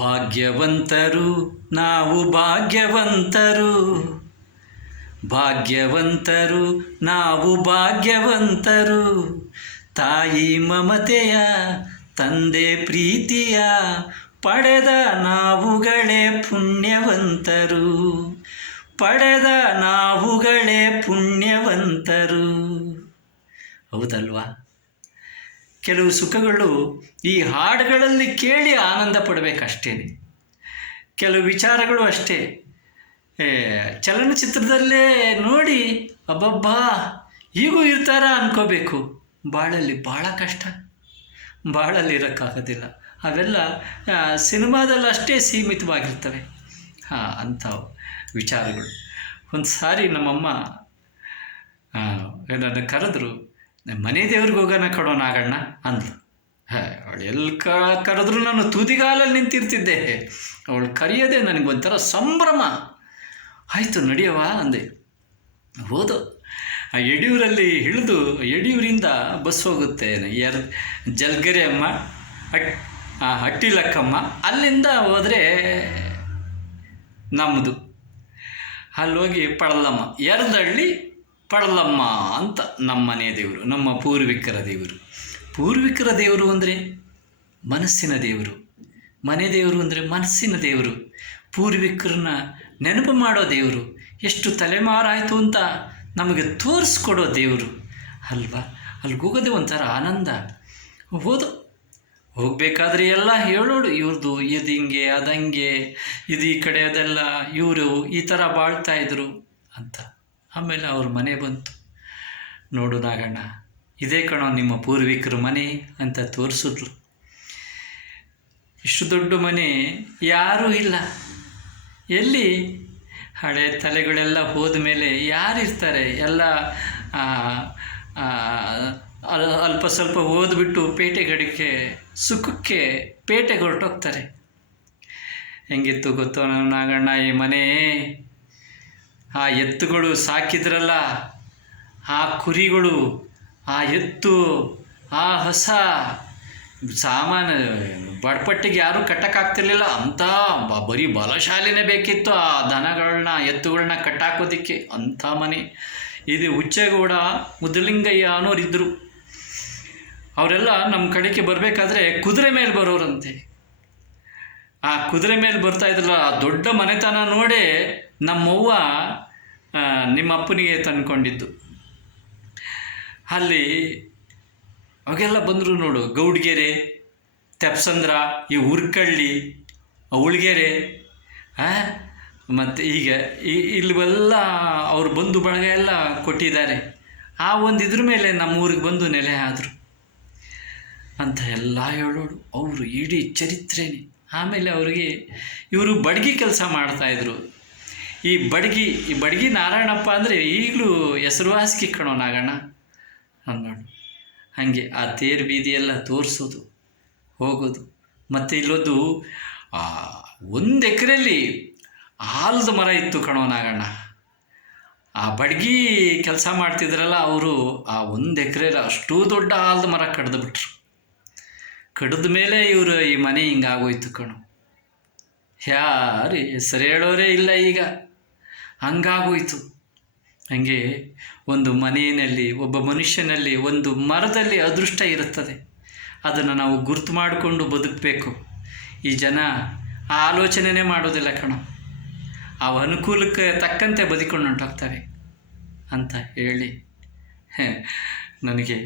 ಭಾಗ್ಯವಂತರು ನಾವು ಭಾಗ್ಯವಂತರು, ಭಾಗ್ಯವಂತರು ನಾವು ಭಾಗ್ಯವಂತರು. ತಾಯಿ ಮಮತೆಯ ತಂದೆ ಪ್ರೀತಿಯ ಪಡೆದ ನಾವುಗಳೇ ಪುಣ್ಯವಂತರು, ಪಡೆದ ನಾವುಗಳೇ ಪುಣ್ಯವಂತರು. ಹೌದಲ್ವಾ? ಕೆಲವು ಸುಖಗಳು ಈ ಹಾಡುಗಳಲ್ಲಿ ಕೇಳಿ ಆನಂದ ಪಡಬೇಕಷ್ಟೇ. ಕೆಲವು ವಿಚಾರಗಳು ಅಷ್ಟೇ ಚಲನಚಿತ್ರದಲ್ಲೇ ನೋಡಿ ಅಬ್ಬಬ್ಬಾ ಹೀಗೂ ಇರ್ತಾರ ಅನ್ಕೋಬೇಕು. ಬಾಳಲ್ಲಿ ಭಾಳ ಕಷ್ಟ, ಬಾಳಲ್ಲಿ ಇರೋಕ್ಕಾಗೋದಿಲ್ಲ. ಅವೆಲ್ಲ ಸಿನಿಮಾದಲ್ಲಿ ಅಷ್ಟೇ ಸೀಮಿತವಾಗಿರ್ತವೆ. ಅಂಥ ವಿಚಾರಗಳು. ಒಂದು ಸಾರಿ ನಮ್ಮಮ್ಮ ನನ್ನ ಕರೆದ್ರು, ಮನೆ ದೇವ್ರಿಗೆ ಹೋಗೋಣ ಕಣೋ ನಾಗಣ್ಣ ಅಂದ್ಲು. ಅವಳು ಎಲ್ಲಿ ಕರೆದ್ರು ನಾನು ತುದಿಗಾಲಲ್ಲಿ ನಿಂತಿರ್ತಿದ್ದೆ. ಅವಳು ಕರೆಯೋದೆ ನನಗೊಂಥರ ಸಂಭ್ರಮ. ಆಯಿತು ನಡಿಯವ ಅಂದೆ. ಹೋದು ಆ ಯಡಿಯೂರಲ್ಲಿ ಇಳಿದು, ಯಡಿಯೂರಿಂದ ಬಸ್ ಹೋಗುತ್ತೆ ಜಲ್ಗೆರೆ ಅಮ್ಮ, ಹಟ್ಟಿಲಕ್ಕಮ್ಮ, ಅಲ್ಲಿಂದ ಹೋದರೆ ನಮ್ಮದು. ಅಲ್ಲೋಗಿ ಪಡಲಮ್ಮ, ಯರದಳ್ಳಿ ಪಡಲಮ್ಮ ಅಂತ ನಮ್ಮ ಮನೆ ದೇವರು, ನಮ್ಮ ಪೂರ್ವಿಕರ ದೇವರು. ಪೂರ್ವಿಕರ ದೇವರು ಅಂದರೆ ಮನಸ್ಸಿನ ದೇವರು, ಮನೆ ದೇವರು ಅಂದರೆ ಮನಸ್ಸಿನ ದೇವರು, ಪೂರ್ವಿಕರನ್ನ ನೆನಪು ಮಾಡೋ ದೇವರು, ಎಷ್ಟು ತಲೆಮಾರಾಯಿತು ಅಂತ ನಮಗೆ ತೋರಿಸ್ಕೊಡೋ ದೇವರು ಅಲ್ವಾ? ಅಲ್ಲಿಗೆ ಹೋಗೋದೇ ಒಂಥರ ಆನಂದ. ಹೋಗಬೇಕಾದ್ರೆ ಎಲ್ಲ ಹೇಳೋಳು, ಇವ್ರದ್ದು ಇದು ಹಿಂಗೆ ಅದಂಗೆ, ಇದು ಈ ಕಡೆ ಅದೆಲ್ಲ, ಇವರು ಈ ಥರ ಬಾಳ್ತಾಯಿದ್ರು ಅಂತ. ಆಮೇಲೆ ಅವ್ರ ಮನೆ ಬಂತು. ನೋಡು ನಾಗಣ್ಣ, ಇದೇ ಕಣೋ ನಿಮ್ಮ ಪೂರ್ವಿಕರ ಮನೆ ಅಂತ ತೋರಿಸಿದ್ಲು. ಇಷ್ಟು ದೊಡ್ಡ ಮನೆ ಯಾರೂ ಇಲ್ಲ. ಎಲ್ಲಿ ಹಳೆ ತಲೆಗಳೆಲ್ಲ ಹೋದ ಮೇಲೆ ಯಾರಿರ್ತಾರೆ? ಎಲ್ಲ ಅಲ್ಪ ಸ್ವಲ್ಪ ಓದ್ಬಿಟ್ಟು ಪೇಟೆಗಡಿಗೆ ಸುಖಕ್ಕೆ ಪೇಟೆಗೆ ಹೊರಟೋಗ್ತಾರೆ. ಹೆಂಗಿತ್ತು ಗೊತ್ತೋ ನಾಗಣ್ಣ ಈ ಮನೆ? ಆ ಎತ್ತುಗಳು ಸಾಕಿದ್ರಲ್ಲ, ಆ ಕುರಿಗಳು, ಆ ಎತ್ತು, ಆ ಹಸ, ಸಾಮಾನು ಬಡಪಟ್ಟಿಗೆ ಯಾರೂ ಕಟ್ಟಕ್ಕಾಗ್ತಿರ್ಲಿಲ್ಲ. ಅಂಥ ಬರೀ ಬಲಶಾಲಿನೇ ಬೇಕಿತ್ತು ಆ ದನಗಳನ್ನ ಎತ್ತುಗಳನ್ನ ಕಟ್ಟಾಕೋದಕ್ಕೆ. ಅಂಥ ಮನೆ ಇದು. ಹುಚ್ಚೇಗೌಡ, ಮುದ್ದಲಿಂಗಯ್ಯ ಅನ್ನೋರಿದ್ದರು. ಅವರೆಲ್ಲ ನಮ್ಮ ಕಡೆಗೆ ಬರಬೇಕಾದ್ರೆ ಕುದುರೆ ಮೇಲೆ ಬರೋರಂತೆ. ಆ ಕುದುರೆ ಮೇಲೆ ಬರ್ತಾಯಿದ್ರಲ್ಲ, ಆ ದೊಡ್ಡ ಮನೆತನ ನೋಡೇ ನಮ್ಮವ್ವ ನಿಮ್ಮ ಅಪ್ಪನಿಗೆ ತಂದ್ಕೊಂಡಿದ್ದು. ಅಲ್ಲಿ ಅವಾಗೆಲ್ಲ ಬಂದರು ನೋಡು. ಗೌಡ್ಗೆರೆ, ತೆಪ್ಸಂದ್ರ, ಈ ಉರ್ಕಳ್ಳಿ, ಉಳ್ಗೆರೆ, ಮತ್ತು ಹೀಗೆ ಇಲ್ಲೆಲ್ಲ ಅವ್ರು ಬಂಧು ಬಳಗ ಎಲ್ಲ ಕೊಟ್ಟಿದ್ದಾರೆ. ಆ ಒಂದು ಇದ್ರ ಮೇಲೆ ನಮ್ಮ ಊರಿಗೆ ಬಂದು ನೆಲೆ ಆದರು ಅಂತ ಎಲ್ಲ ಹೇಳೋಡು. ಅವರು ಇಡೀ ಚರಿತ್ರೆನೇ. ಆಮೇಲೆ ಅವ್ರಿಗೆ ಇವರು ಬಡಗಿ ಕೆಲಸ ಮಾಡ್ತಾಯಿದ್ರು. ಈ ಬಡಗಿ ನಾರಾಯಣಪ್ಪ ಅಂದರೆ ಈಗಲೂ ಹೆಸರುವಾಸಿ ಕಣೋ ನಾಗಣ್ಣ ಅನ್ನೋಡು. ಹಾಗೆ ಆ ತೇರು ಬೀದಿಯೆಲ್ಲ ತೋರಿಸೋದು, ಹೋಗೋದು. ಮತ್ತು ಇಲ್ಲೊಂದು 1 ಎಕರೆಯಲ್ಲಿ ಆಲದ ಮರ ಇತ್ತು ಕಣೋ ನಾಗಣ್ಣ. ಆ ಬಡಗಿ ಕೆಲಸ ಮಾಡ್ತಿದ್ರಲ್ಲ ಅವರು, ಆ 1 ಎಕರೆಯಲ್ಲಿ ಅಷ್ಟೂ ದೊಡ್ಡ ಆಲದ ಮರ ಕಡ್ದು ಕಡಿದ ಮೇಲೆ ಇವರು ಈ ಮನೆ ಹಿಂಗಾಗೋಯ್ತು ಕಣೋ. ಯಾರು ಹೆಸರು ಹೇಳೋರೇ ಇಲ್ಲ ಈಗ, ಹಂಗಾಗೋಯ್ತು. ಹಾಗೆ ಒಂದು ಮನೆಯಲ್ಲಿ, ಒಬ್ಬ ಮನುಷ್ಯನಲ್ಲಿ, ಒಂದು ಮರದಲ್ಲಿ ಅದೃಷ್ಟ ಇರುತ್ತದೆ. ಅದನ್ನು ನಾವು ಗುರ್ತು ಮಾಡಿಕೊಂಡು ಬದುಕಬೇಕು. ಈ ಜನ ಆ ಆಲೋಚನೆಯೇ ಮಾಡೋದಿಲ್ಲ ಕಣೋ. ಆ ಅನುಕೂಲಕ್ಕೆ ತಕ್ಕಂತೆ ಬದುಕೊಂಡು ಹೊಂಟೋಗ್ತಾರೆ ಅಂತ ಹೇಳಿ ನನಗೆ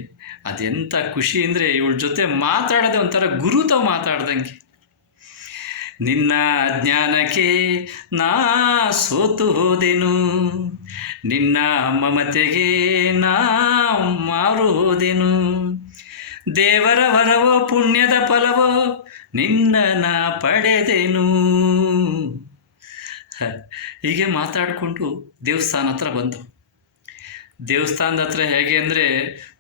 ಅದೆಂಥ ಖುಷಿ ಅಂದರೆ, ಇವಳ ಜೊತೆ ಮಾತಾಡೋದೆ ಒಂಥರ ಗುರುತ ಮಾತಾಡ್ದಂಗೆ. ನಿನ್ನ ಜ್ಞಾನಕ್ಕೆ ನಾ ಸೋತು ಹೋದೆನು, ನಿನ್ನ ಮಮತೆಗೆ ನಾ ಮಾರು ಹೋದೆನು, ದೇವರ ವರವೋ ಪುಣ್ಯದ ಫಲವೋ ನಿನ್ನ ನಾ ಪಡೆದೆನು. ಹೀಗೆ ಮಾತಾಡಿಕೊಂಡು ದೇವಸ್ಥಾನ ಹತ್ರ ಬಂದು. ದೇವಸ್ಥಾನದ ಹತ್ರ ಹೇಗೆ ಅಂದರೆ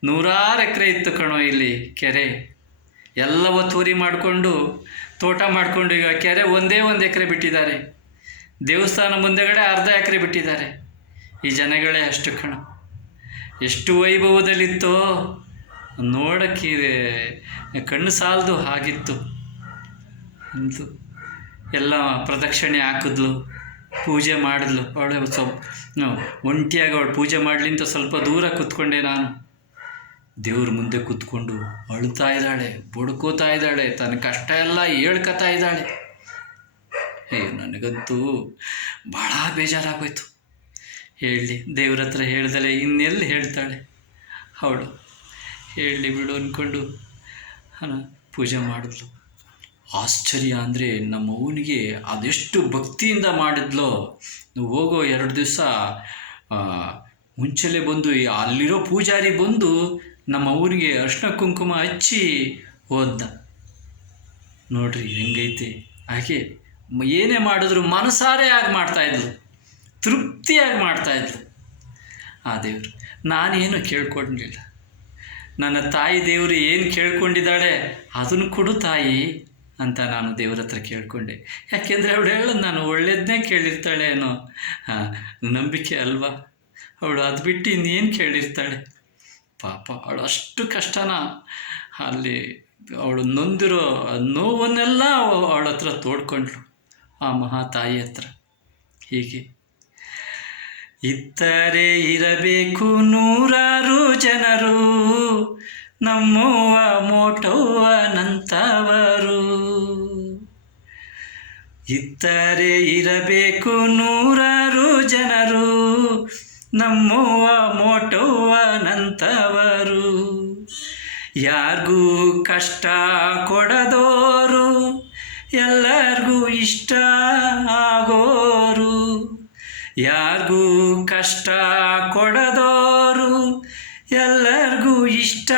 100 ಎಕರೆ ಇತ್ತು ಕಣೋ ಇಲ್ಲಿ ಕೆರೆ. ಎಲ್ಲ ಒತ್ತುವರಿ ಮಾಡಿಕೊಂಡು ತೋಟ ಮಾಡಿಕೊಂಡು ಈಗ ಕೆರೆ ಒಂದೇ 1 ಎಕರೆ ಬಿಟ್ಟಿದ್ದಾರೆ. ದೇವಸ್ಥಾನ ಮುಂದೆಗಡೆ ಅರ್ಧ ಎಕರೆ ಬಿಟ್ಟಿದ್ದಾರೆ. ಈ ಜನಗಳೇ ಅಷ್ಟು ಕಣೋ. ಎಷ್ಟು ವೈಭವದಲ್ಲಿತ್ತೋ ನೋಡೋಕ್ಕೆ ಕಣ್ಣು ಸಾಲದು ಹಾಗಿತ್ತು. ಅಂತೂ ಎಲ್ಲ ಪ್ರದಕ್ಷಿಣೆ ಹಾಕಿದ್ಲು, ಪೂಜೆ ಮಾಡಿದ್ಲು. ಅವಳು ಒಂಟಿಯಾಗಿ ಅವಳು ಪೂಜೆ ಮಾಡಲಿ ಅಂತ ಸ್ವಲ್ಪ ದೂರ ಕೂತ್ಕೊಂಡೆ ನಾನು. ದೇವ್ರ ಮುಂದೆ ಕೂತ್ಕೊಂಡು ಅಳ್ತಾ ಇದ್ದಾಳೆ, ಬಡ್ಕೋತಾ ಇದ್ದಾಳೆ, ತನ್ನ ಕಷ್ಟ ಎಲ್ಲ ಹೇಳ್ಕೊತಾ ಇದ್ದಾಳೆ. ನನಗಂತೂ ಭಾಳ ಬೇಜಾರಾಗೋಯ್ತು. ಹೇಳಲಿ, ದೇವ್ರ ಹತ್ರ ಹೇಳ್ದಲೆ ಇನ್ನೆಲ್ಲಿ ಹೇಳ್ತಾಳೆ ಅವಳು. ಹೇಳಲಿ ಬಿಡು ಅಂದ್ಕೊಂಡು ಪೂಜೆ ಮಾಡಿದ್ಲು. ಆಶ್ಚರ್ಯ ಅಂದರೆ ನಮ್ಮ ಅವನಿಗೆ ಅದೆಷ್ಟು ಭಕ್ತಿಯಿಂದ ಮಾಡಿದ್ಲೋ. ಹೋಗೋ 2 ದಿವಸ ಮುಂಚೆಲೇ ಬಂದು ಅಲ್ಲಿರೋ ಪೂಜಾರಿ ಬಂದು ನಮ್ಮ ಅವನಿಗೆ ಅರ್ಶಿನ ಕುಂಕುಮ ಹಚ್ಚಿ ಹೋದ. ನೋಡ್ರಿ ಹೆಂಗೈತೆ. ಹಾಗೆ ಏನೇ ಮಾಡಿದ್ರು ಮನಸಾರೆ ಆಗಿ ಮಾಡ್ತಾಯಿದ್ಲು, ತೃಪ್ತಿಯಾಗಿ ಮಾಡ್ತಾಯಿದ್ಲು ಆ ದೇವರು. ನಾನೇನು ಕೇಳ್ಕೊಂಡಿಲ್ಲ. ನನ್ನ ತಾಯಿ ದೇವರು ಏನು ಕೇಳ್ಕೊಂಡಿದ್ದಾಳೆ ಅದನ್ನು ಕೊಡು ತಾಯಿ ಅಂತ ನಾನು ದೇವ್ರ ಹತ್ರ ಕೇಳಿಕೊಂಡೆ. ಯಾಕೆಂದರೆ ಅವಳು ಹೇಳೋದು ನಾನು ಒಳ್ಳೇದನ್ನೇ ಕೇಳಿರ್ತಾಳೆ ಅನ್ನೋ ನಂಬಿಕೆ ಅಲ್ವಾ ಅವಳು. ಅದು ಬಿಟ್ಟು ಇನ್ನೇನು ಕೇಳಿರ್ತಾಳೆ. ಪಾಪ ಅವಳು ಅಷ್ಟು ಕಷ್ಟನ ಅಲ್ಲಿ ಅವಳು ನೊಂದಿರೋ ನೋವನ್ನೆಲ್ಲ ಅವಳ ಹತ್ರ ತೋಡ್ಕೊಂಡ್ಳು ಆ ಮಹಾತಾಯಿ ಹತ್ರ. ಹೀಗೆ ಇತ್ತರೆ ಇರಬೇಕು 100 ಜನರು, ನಮ್ಮವ್ವ ಮೋಟವ್ವನಂತವರು. ಇತ್ತರೆ ಇರಬೇಕು 100 ಜನರು, ನಮ್ಮವ್ವ ಮೋಟವ್ವನಂತವರು. ಯಾರಿಗೂ ಕಷ್ಟ ಕೊಡದೋರು, ಎಲ್ಲರಿಗೂ ಇಷ್ಟ ಆಗೋರು. ಯಾರಿಗೂ ಕಷ್ಟ ಕೊಡದೋರು, ಎಲ್ಲರಿಗೂ ಇಷ್ಟ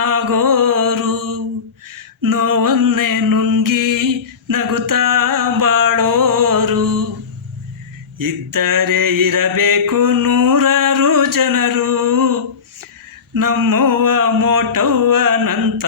ಆಗೋರು. ನೋವನ್ನೇ ನುಂಗಿ ನಗುತ್ತಾ ಬಾಳೋರು. ಇದ್ದರೆ ಇರಬೇಕು 100 ಜನರು, ನಮ್ಮವ್ವ ಮೋಟವ್ವನಂತ